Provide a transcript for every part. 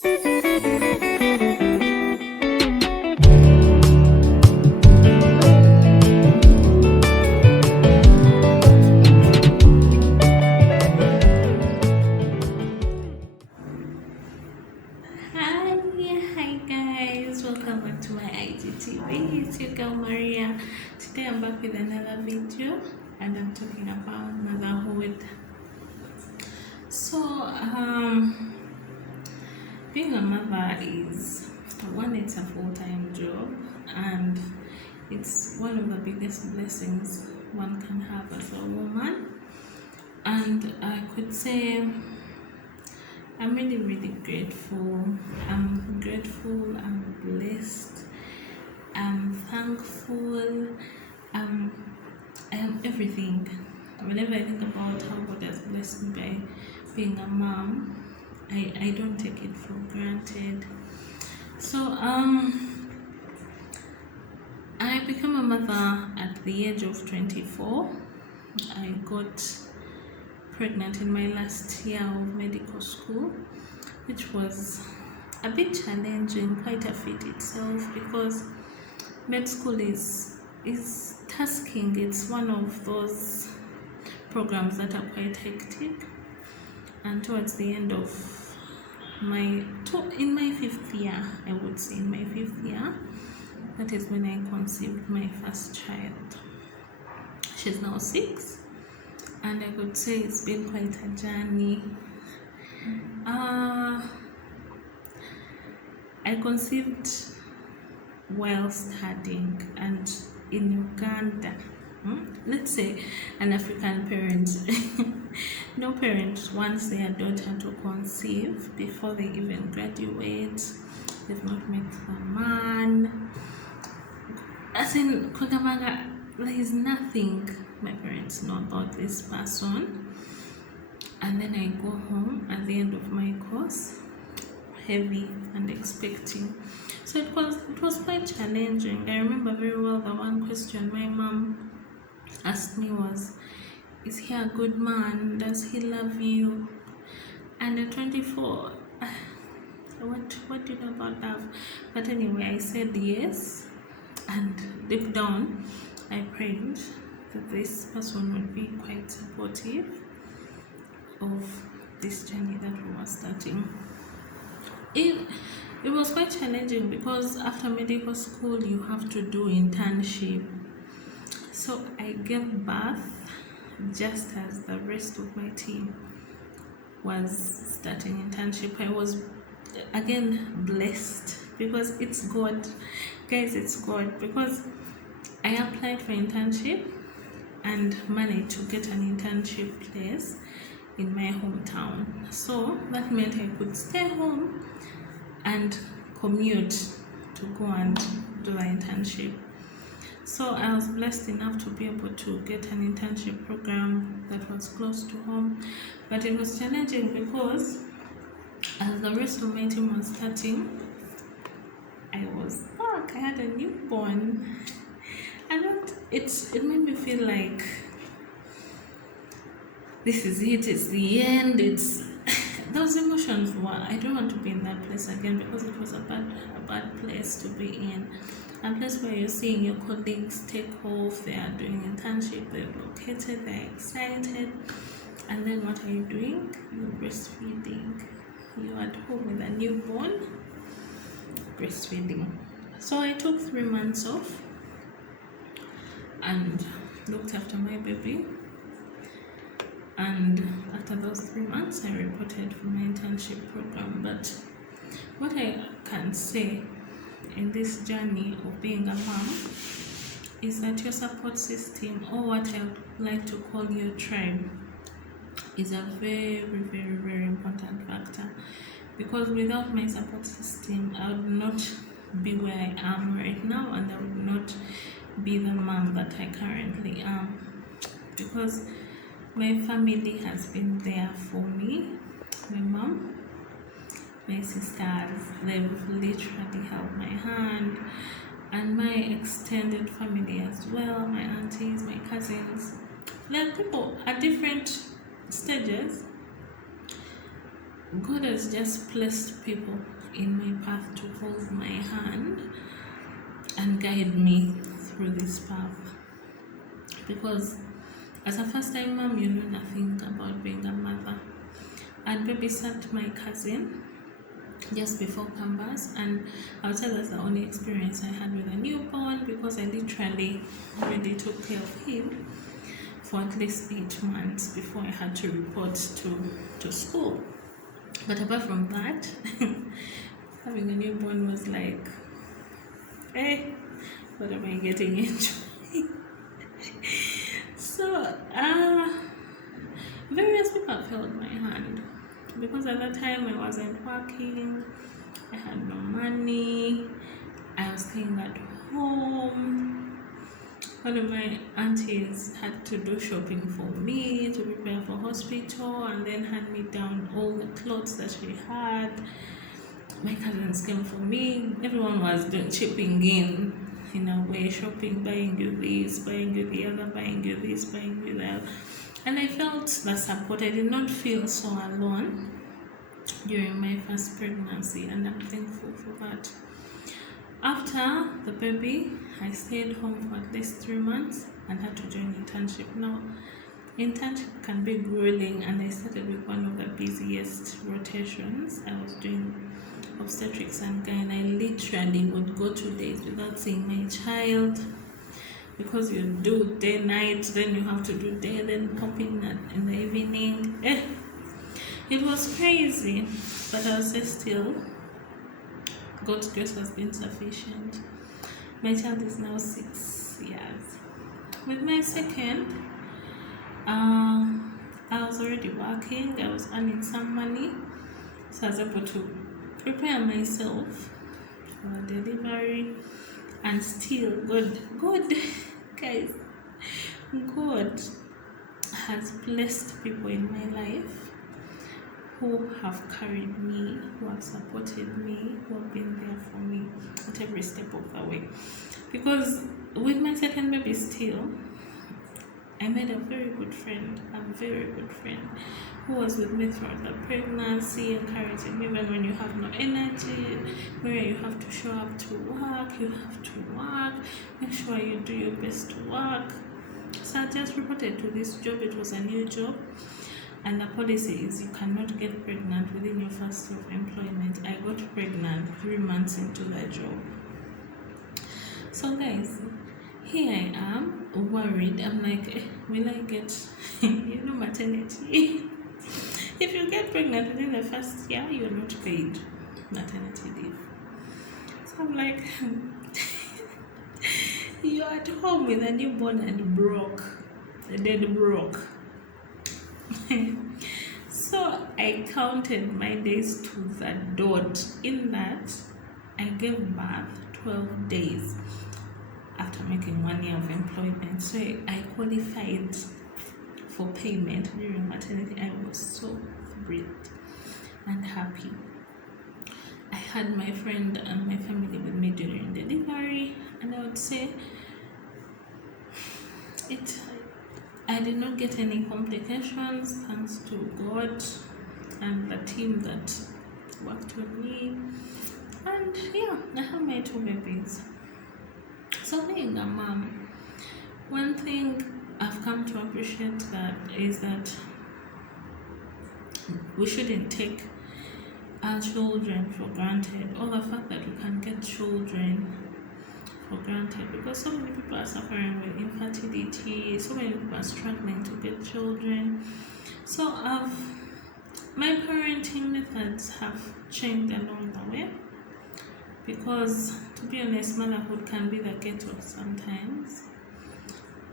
Hi guys, welcome back to my IGTV. It's your girl Maria. Today I'm back with another video and I'm talking about motherhood. So being a mother is it's a full-time job and it's one of the biggest blessings one can have as a woman. And I could say I'm really grateful. I'm grateful, I'm blessed, I'm thankful, I am everything. Whenever I think about how God has blessed me by being a mom, I don't take it for granted. So I became a mother at the age of 24. I got pregnant in my last year of medical school, which was a bit challenging, quite a feat itself, because med school is tasking. It's one of those programs that are quite hectic, and towards the end of in my fifth year, I would say in my fifth year, that is when I conceived my first child. She's now 6. And I could say it's been quite a journey. I conceived while studying, and in Uganda, let's say an African parent, no parent wants their daughter to conceive before they even graduate. They've not met the man. As in Kugamanga, there is nothing my parents know about this person. And then I go home at the end of my course, heavy and expecting. So it was quite challenging. I remember very well the one question my mom asked me was, is he a good man? Does he love you? And at 24, what do you know about love? But anyway, I said yes. And deep down, I prayed that this person would be quite supportive of this journey that we were starting. It was quite challenging because after medical school, you have to do internship. So I gave birth just as the rest of my team was starting internship. I was again blessed because it's God. Guys, it's God, because I applied for internship and managed to get an internship place in my hometown. So that meant I could stay home and commute to go and do the internship. So I was blessed enough to be able to get an internship program that was close to home. But it was challenging because as the rest of my team was starting, I was stuck. I had a newborn. And it made me feel like this is it, it's the end. It's those emotions were, I don't want to be in that place again, because it was a bad place to be in. A place where you're seeing your colleagues take off, they are doing internship, they're located, they're excited, and then what are you doing? You're breastfeeding. You're at home with a newborn, breastfeeding. So I took 3 months off and looked after my baby. And after those 3 months, I reported for my internship program. But what I can say in this journey of being a mom is that your support system, or what I would like to call your tribe, is a very important factor. Because without my support system, I would not be where I am right now, and I would not be the mom that I currently am. Because my family has been there for me. My mom, my sisters, they've literally held my hand, and my extended family as well, my aunties, my cousins. There are people at different stages, God has just placed people in my path to hold my hand and guide me through this path. Because as a first-time mom, you know nothing about being a mother. I'd babysat my cousin just before campus, and I would say that's the only experience I had with a newborn, because I literally already took care of him for at least 8 months before I had to report to school. But apart from that, having a newborn was like, hey, what am I getting into? So, various people held my hand, because at that time I wasn't working, I had no money, I was staying at home. One of my aunties had to do shopping for me to prepare for hospital, and then hand me down all the clothes that she had. My cousins came for me. Everyone was chipping in a way, shopping, buying you this, buying you the other, buying you this, buying you that. And I felt the support. I did not feel so alone during my first pregnancy, and I'm thankful for that. After the baby, I stayed home for at least 3 months and had to join internship. Now, internship can be grueling, and I started with one of the busiest rotations. I was doing obstetrics and gyne. I literally would go 2 days without seeing my child, because you do day, night, then you have to do day, then pop in the evening. It was crazy, but I'll say still, God's grace has been sufficient. My child is now 6 years. With my second, I was already working, I was earning some money, so I was able to prepare myself for delivery. And still, God, guys, God has blessed people in my life who have carried me, who have supported me, who have been there for me at every step of the way. Because with my second baby still, I made a very good friend, who was with me throughout the pregnancy, encouraging me even when you have no energy, where you have to show up to work, you have to work, make sure you do your best to work. So I just reported to this job. It was a new job, and the policy is you cannot get pregnant within your first year of employment. I got pregnant 3 months into the job. So guys, here I am, worried. I'm like, will I get, maternity? If you get pregnant within the first year, you're not paid maternity leave. So I'm like, you're at home with a newborn and dead broke. So I counted my days to the dot, in that I gave birth 12 days after making 1 year of employment. So I qualified for payment during maternity. I was so thrilled and happy. I had my friend and my family with me during delivery, and I would say I did not get any complications, thanks to God and the team that worked with me. And yeah, I have my 2 babies. So being a mom, one thing I've come to appreciate that is that we shouldn't take our children for granted, or the fact that we can get children for granted, because so many people are suffering with infertility, so many people are struggling to get children. So my parenting methods have changed along the way, because to be honest, motherhood can be the ghetto sometimes,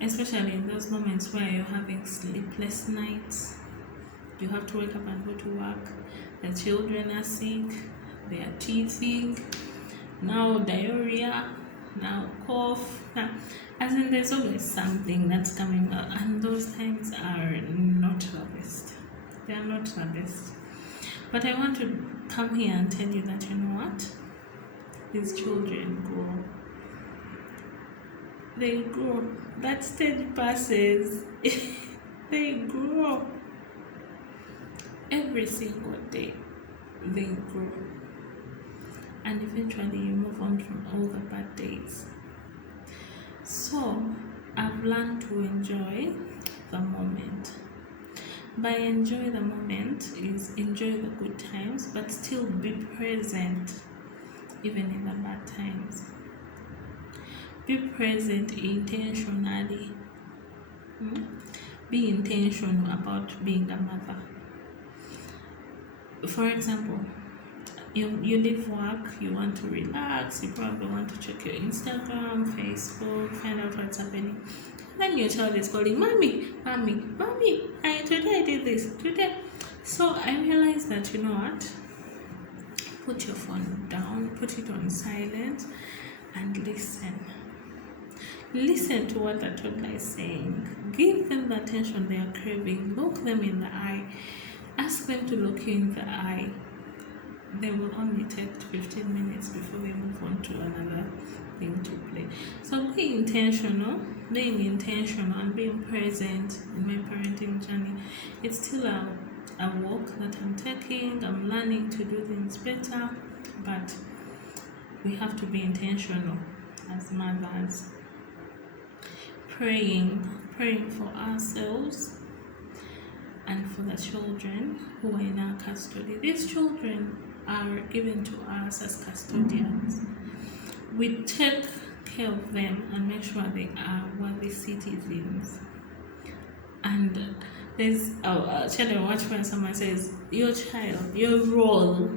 especially in those moments where you're having sleepless nights. You have to wake up and go to work, the children are sick, they are teething, now diarrhea, now cough, as in there's always something that's coming out, and those times are not the best. They are not the best. But I want to come here and tell you that, you know what, these children grow. They grow. That stage passes. They grow every single day. they grow, and eventually you move on from all the bad days. So I've learned to enjoy the moment. By enjoy the moment is enjoy the good times, but still be present even in the bad times. Be present intentionally. Be intentional about being a mother. For example, you leave work, you want to relax, you probably want to check your Instagram, Facebook, find out what's happening. Then your child is calling, mommy, today I did this, today. So I realized that, you know what? Put your phone down, put it on silent, and listen. Listen to what the toddler is saying. Give them the attention they are craving. Look them in the eye. Ask them to look you in the eye. They will only take 15 minutes before they move on to another thing to play. So being intentional and being present in my parenting journey. It's still a walk that I'm taking. I'm learning to do things better, but we have to be intentional as mothers. Praying for ourselves and for the children who are in our custody. These children are given to us as custodians. We take care of them and make sure they are worthy citizens. And there's a channel watch where someone says, your role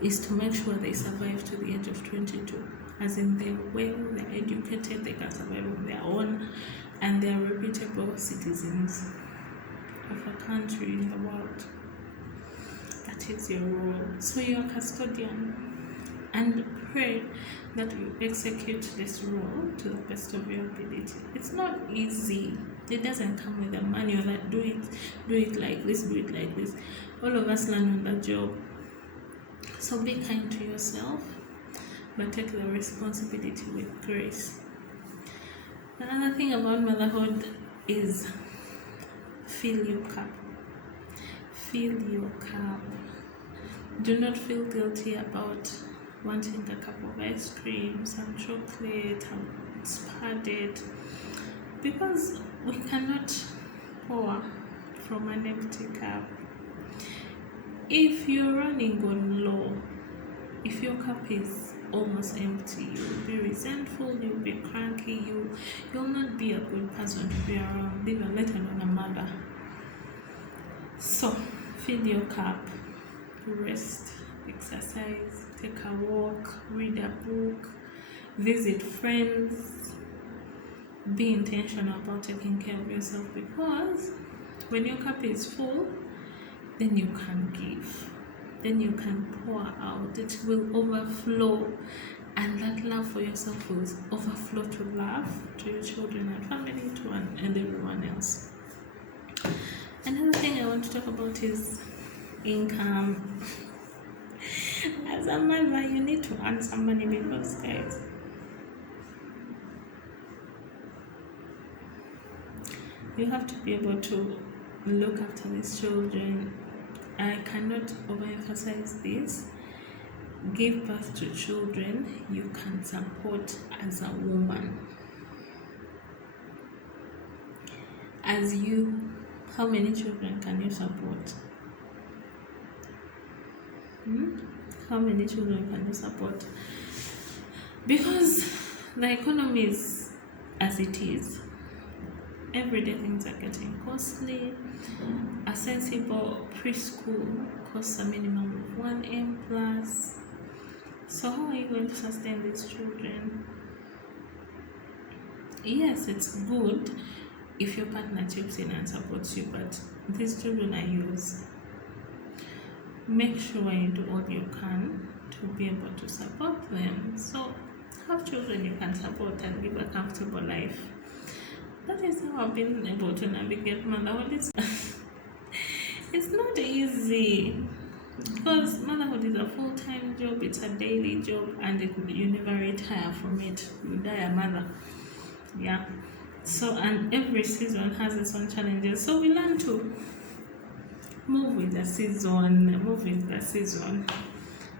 is to make sure they survive to the age of 22. As in they're well, they're educated, they can survive on their own, and they're reputable citizens of a country in the world. That is your role. So you're a custodian, and pray that you execute this role to the best of your ability. It's not easy. It doesn't come with a manual that do it like this, do it like this. All of us learn on the job. So be kind to yourself, but take the responsibility with grace. Another thing about motherhood is fill your cup. Fill your cup. Do not feel guilty about wanting a cup of ice cream, some chocolate, it's padded, because we cannot pour from an empty cup. If you're running on low, if your cup is almost empty, you'll be resentful, you'll be cranky, you'll not be a good person to be around, even let alone a mother. So fill your cup, rest, exercise, take a walk, read a book, visit friends. Be intentional about taking care of yourself, because when your cup is full, then you can give, then you can pour out. It will overflow, and that love for yourself will overflow to love to your children and family, to and everyone else. Another thing I want to talk about is income. As a mother, you need to earn some money, because guys, you have to be able to look after these children. I cannot overemphasize this. Give birth to children you can support as a woman. As you, how many children can you support? How many children can you support? Because the economy is as it is. Everyday things are getting costly. A sensible preschool costs a minimum of 1 M+. So how are you going to sustain these children? Yes, it's good if your partner chips in and supports you, but these children are yours. Make sure you do all you can to be able to support them. So have children you can support and live a comfortable life. That is how I've been able to navigate motherhood. It's not easy, because motherhood is a full-time job, it's a daily job, and you never retire from it. You die a mother. Yeah. So, and every season has its own challenges. So we learn Move with the season. Move with the season.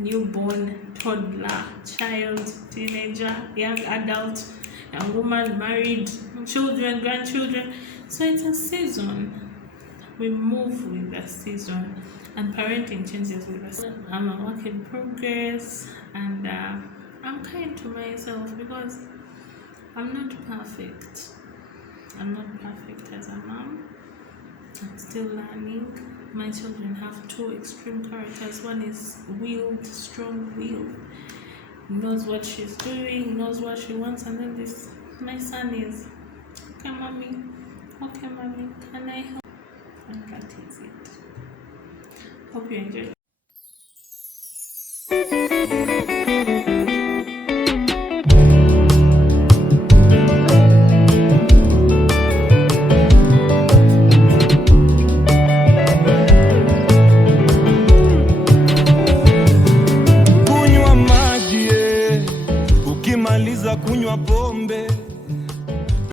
Newborn, toddler, child, teenager, young adult, young woman, married, children, grandchildren. So it's a season. We move with the season, and parenting changes with us. I'm a work in progress, and I'm kind to myself because I'm not perfect. I'm not perfect as a mom. I'm still learning. My children have two extreme characters. One is willed, strong-willed, knows what she's doing, knows what she wants, and then my son is, okay, mommy, can I help? And that is it. Hope you enjoy. Kunywa maji, ukimaliza kunywa pombe.